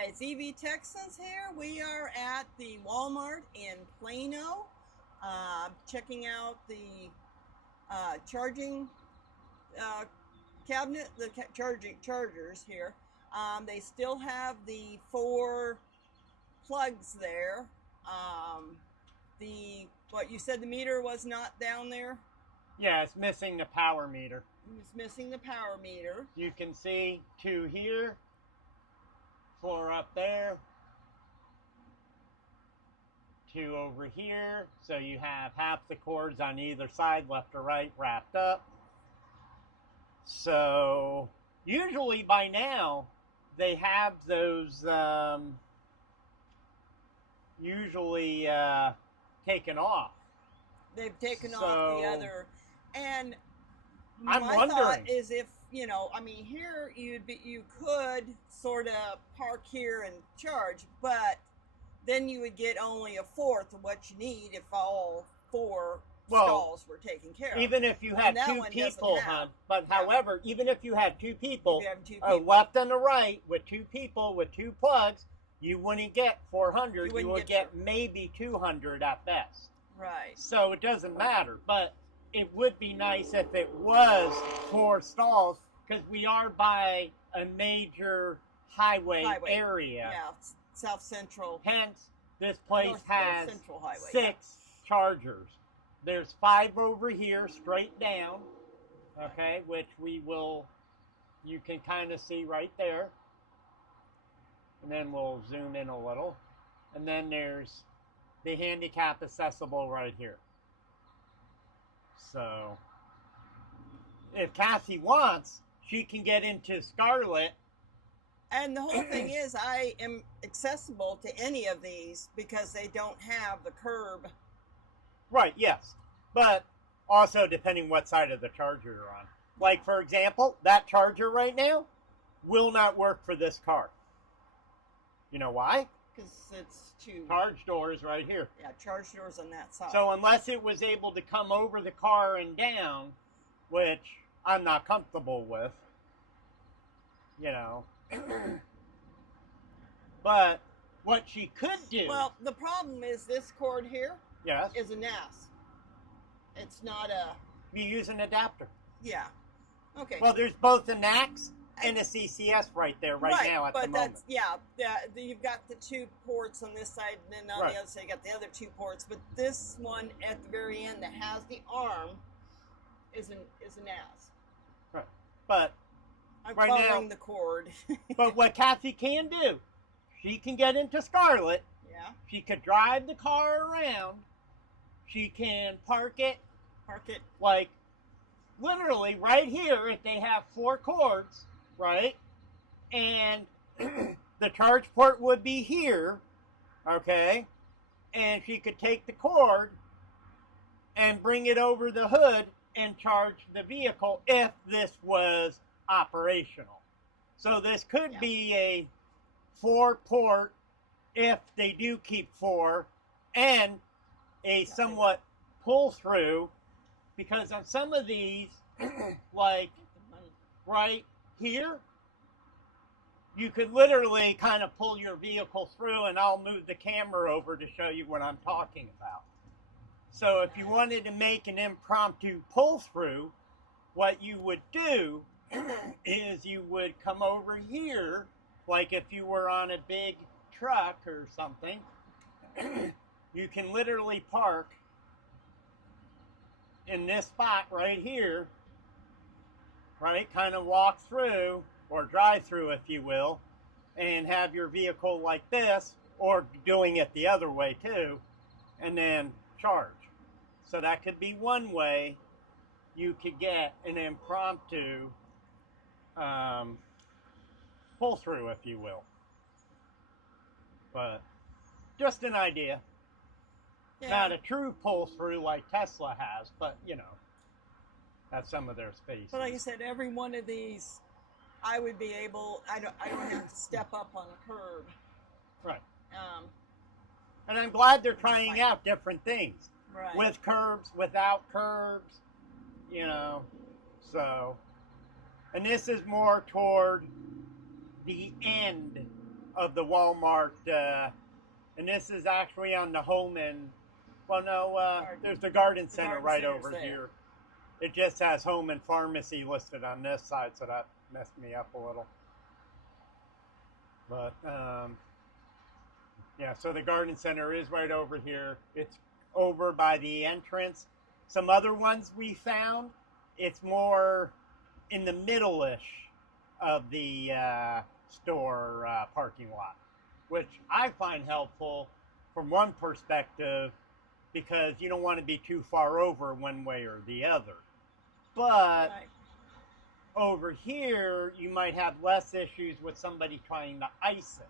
Hi, it's EV Texans here. We are at the Walmart in Plano, checking out the charging cabinet, the chargers here. They still have the 4 plugs there. What you said, the meter was not down there? Yeah, it's missing the power meter. It's missing the power meter. You can see 2 here, 4 up there, 2 over here. So you have half the cords on either side, left or right, wrapped up. So usually by now they have those usually taken off. They've taken off the other, and I'm my wondering thought is if here you could sort of park here and charge, but then you would get only a fourth of what you need if all 4 stalls were taken care of. Even if you had 2 people, however, even if you had 2 people, left and the right with 2 people with 2 plugs, you wouldn't get 400. You would get maybe 200 at best. Right. So it doesn't matter, but it would be nice if it was 4 stalls, because we are by a major highway area. Yeah, South Central. Hence, this place has Central Highway, 6 chargers. There's 5 over here, straight down, okay, which you can kind of see right there. And then we'll zoom in a little. And then there's the handicap accessible right here. So, if Cassie wants, she can get into Scarlet. And the whole thing is, I am accessible to any of these because they don't have the curb. Right, yes. But also depending what side of the charger you're on. Like, for example, that charger right now will not work for this car. You know why? Because it's too... Charge doors right here. Yeah, charge doors on that side. So unless it was able to come over the car and down, which I'm not comfortable with, you know. But what she could do... Well, the problem is this cord here is a NAS. It's not a... You use an adapter. Yeah. Okay. Well, there's both a NAX and a CCS right there now at the moment. You've got the 2 ports on this side, and then on the other side you got the other 2 ports. But this one at the very end that has the arm is a NAS. Right. But I'm following the cord. But what Kathy can do, she can get into Scarlet. Yeah. She could drive the car around. She can park it. Like, literally right here, if they have 4 cords, right? And the charge port would be here, okay? And she could take the cord and bring it over the hood and charge the vehicle if this was operational. So this could be a 4-port if they do keep 4, and a somewhat pull-through, because on some of these, like right here, you could literally kind of pull your vehicle through, and I'll move the camera over to show you what I'm talking about. So if you wanted to make an impromptu pull-through, what you would do is you would come over here, like if you were on a big truck or something, you can literally park in this spot right here, right? Kind of walk through, or drive through if you will, and have your vehicle like this, or doing it the other way too, and then charge. So that could be one way you could get an impromptu pull through, if you will. But just an idea. Yeah. Not a true pull-through like Tesla has, but, you know, that's some of their space. But like I said, every one of these, I would be able, I don't have to step up on a curb. Right. And I'm glad they're trying out different things. Right. With curbs, without curbs, you know, so. And this is more toward the end of the Walmart, and this is actually on the home and, well, no, there's the garden center right over here. It just has home and pharmacy listed on this side, so that messed me up a little. But, yeah, so the garden center is right over here. It's over by the entrance. Some other ones we found, it's more in the middle-ish of the store parking lot, which I find helpful from one perspective because you don't want to be too far over one way or the other. But over here, you might have less issues with somebody trying to ice it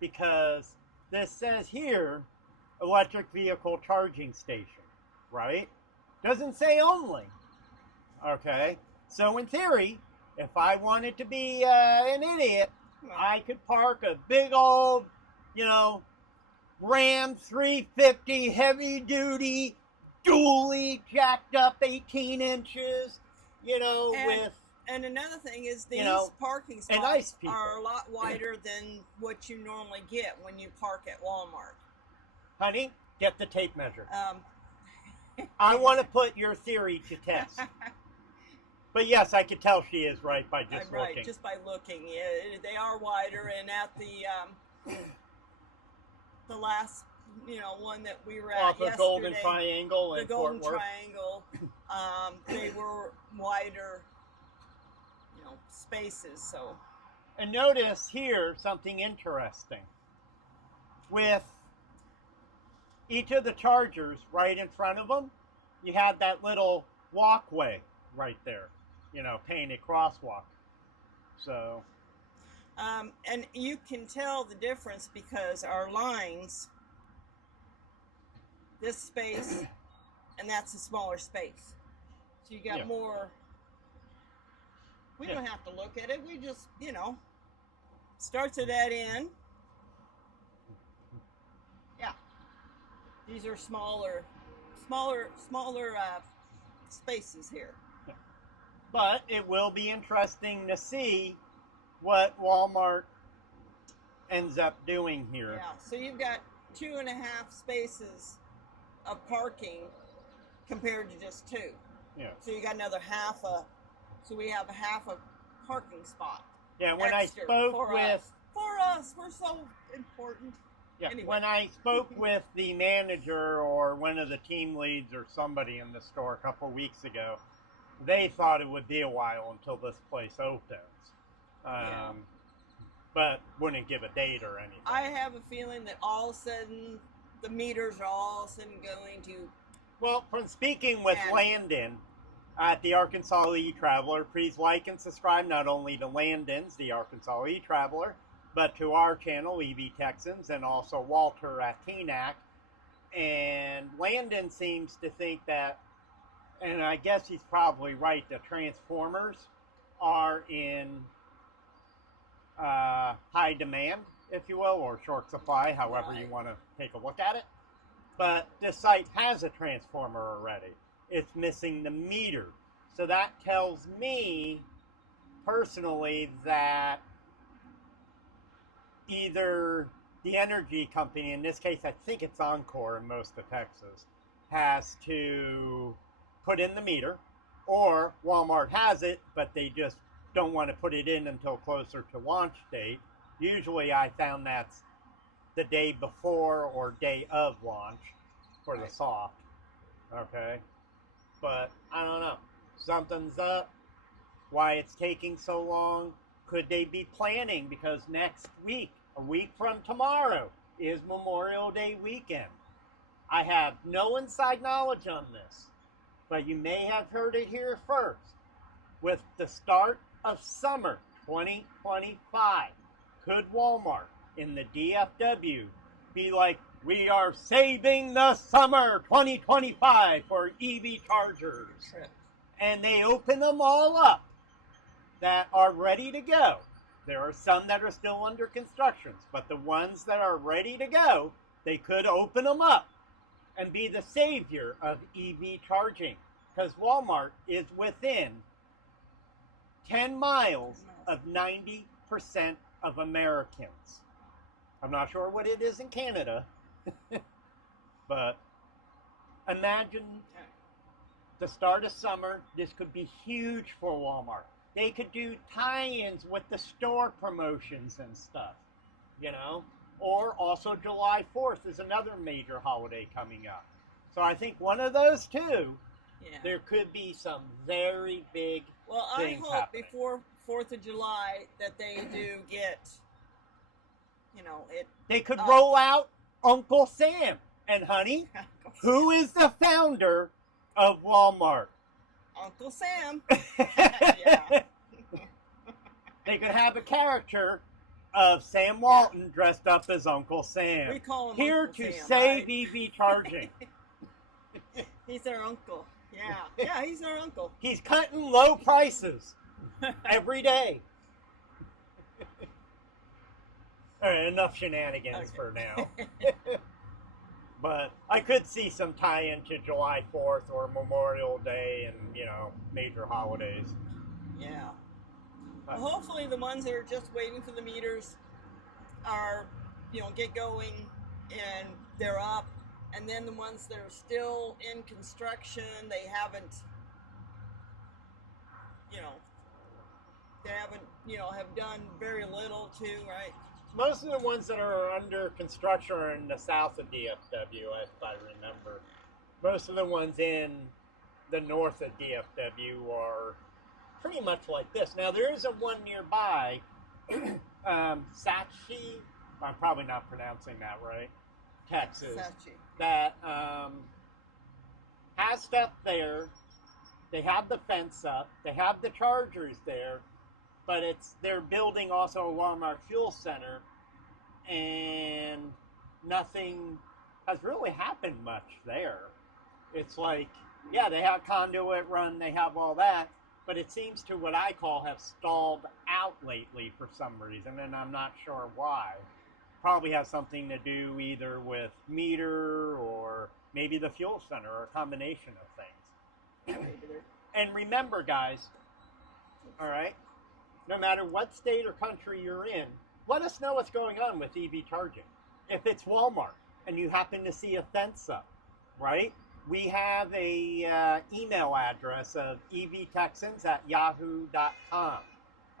because this says here, electric vehicle charging station, right? Doesn't say only. Okay, so in theory, if I wanted to be an idiot, I could park a big old, you know, Ram 350 heavy duty, dually jacked up 18 inches, you know, And another thing is these parking and nice spots are a lot wider than what you normally get when you park at Walmart. Honey, get the tape measure. I want to put your theory to test. But yes, I could tell she is right by just looking. Right, just by looking. Yeah, they are wider, and at the last, one that we were at off yesterday, the Golden Triangle in Golden Fort Worth. Triangle, they were wider, spaces. So, and notice here something interesting. With each of the chargers right in front of them, you have that little walkway right there, painted crosswalk. So, and you can tell the difference because our lines, this space, and that's a smaller space. So you got more. We don't have to look at it. We just, starts at that end. Yeah. These are smaller spaces here. But it will be interesting to see what Walmart ends up doing here. Yeah, so you've got 2.5 spaces of parking compared to just 2. Yeah. So you got another so we have a half a parking spot. Yeah, when I spoke with... For us, we're so important. Yeah, anyway. When I spoke with the manager or one of the team leads or somebody in the store a couple weeks ago, they thought it would be a while until this place opens. But wouldn't give a date or anything. I have a feeling that all of a sudden the meters are all of a sudden going to... Well, from speaking with Landon at the Arkansas E-Traveler, please like and subscribe not only to Landon's, the Arkansas E-Traveler, but to our channel, EV Texans, and also Walter at TNAC. And Landon seems to think that, and I guess he's probably right, the transformers are in high demand, if you will, or short supply, however you want to take a look at it. But this site has a transformer already. It's missing the meter. So that tells me, personally, that either the energy company, in this case I think it's Encore in most of Texas, has to put in the meter, or Walmart has it, but they just don't want to put it in until closer to launch date. Usually I found that's the day before or day of launch for the soft. Okay? But I don't know. Something's up. Why it's taking so long? Could they be planning? Because next week, a week from tomorrow, is Memorial Day weekend. I have no inside knowledge on this, but you may have heard it here first. With the start of summer 2025, could Walmart in the DFW be like, we are saving the summer 2025 for EV chargers? And they open them all up that are ready to go. There are some that are still under construction, but the ones that are ready to go, they could open them up and be the savior of EV charging. Because Walmart is within 10 miles of 90% of Americans. I'm not sure what it is in Canada, but imagine the start of summer, this could be huge for Walmart. They could do tie-ins with the store promotions and stuff, you know? Or also July 4th is another major holiday coming up. So I think one of those two, there could be some very big things I hope happening. before 4th of July that they do get, it. They could roll out Uncle Sam. And honey, who is the founder of Walmart? Uncle Sam. Yeah. They could have a character of Sam Walton dressed up as Uncle Sam. We call him here Uncle to Sam, save right? EV charging. He's our uncle. Yeah, he's our uncle. He's cutting low prices every day. All right, enough shenanigans for now. But I could see some tie-in to July 4th or Memorial Day and, major holidays. Yeah. Well, hopefully the ones that are just waiting for the meters are, get going and they're up. And then the ones that are still in construction, they haven't, have done very little too, right? Most of the ones that are under construction are in the south of DFW, if I remember. Most of the ones in the north of DFW are pretty much like this. Now, there is a one nearby, Sachi, I'm probably not pronouncing that right, Texas, that has stuff there. They have the fence up. They have the chargers there. But they're building also a Walmart fuel center, and nothing has really happened much there. It's like, yeah, they have conduit run, they have all that, but it seems to what I call have stalled out lately for some reason, and I'm not sure why. Probably has something to do either with meter or maybe the fuel center or a combination of things. And remember, guys, all right, no matter what state or country you're in, let us know what's going on with EV charging. If it's Walmart and you happen to see a fence up, right? We have a email address of evtexans@yahoo.com.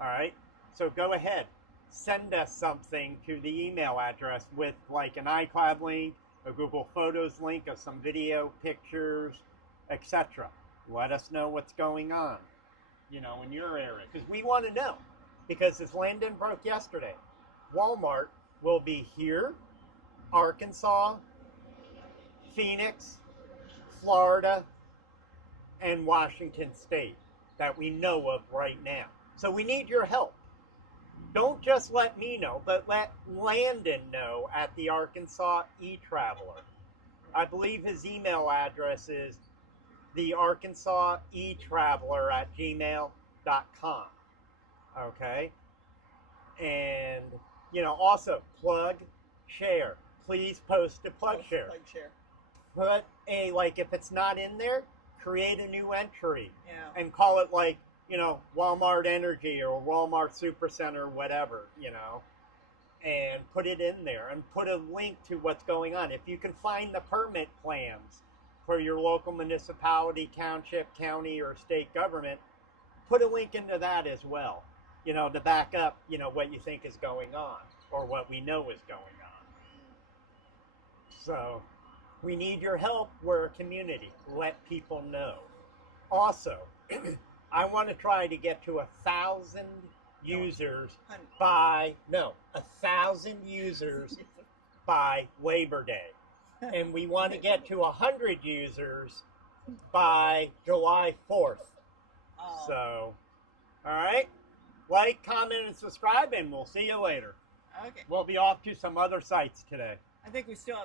All right? So go ahead. Send us something to the email address with like an iCloud link, a Google Photos link of some video, pictures, etc. Let us know what's going on, in your area. Because we want to know. Because as Landon broke yesterday, Walmart will be here, Arkansas, Phoenix, Florida, and Washington State that we know of right now. So we need your help. Don't just let me know, but let Landon know at the Arkansas eTraveler. I believe his email address is the Arkansas eTraveler@gmail.com. Okay? And, also plug, share. Please post a plug share. Plug share. Put like if it's not in there, create a new entry. Yeah. And call it like, Walmart Energy or Walmart Supercenter, whatever, and put it in there and put a link to what's going on. If you can find the permit plans for your local municipality, township, county, or state government, put a link into that as well, to back up, what you think is going on or what we know is going on. So we need your help. We're a community. Let people know. Also, I want to try to get to 1,000 users by 1,000 users by Labor Day. And we want to get to 100 users by July 4th. Oh. So, all right. Like, comment, and subscribe, and we'll see you later. Okay. We'll be off to some other sites today. I think we still have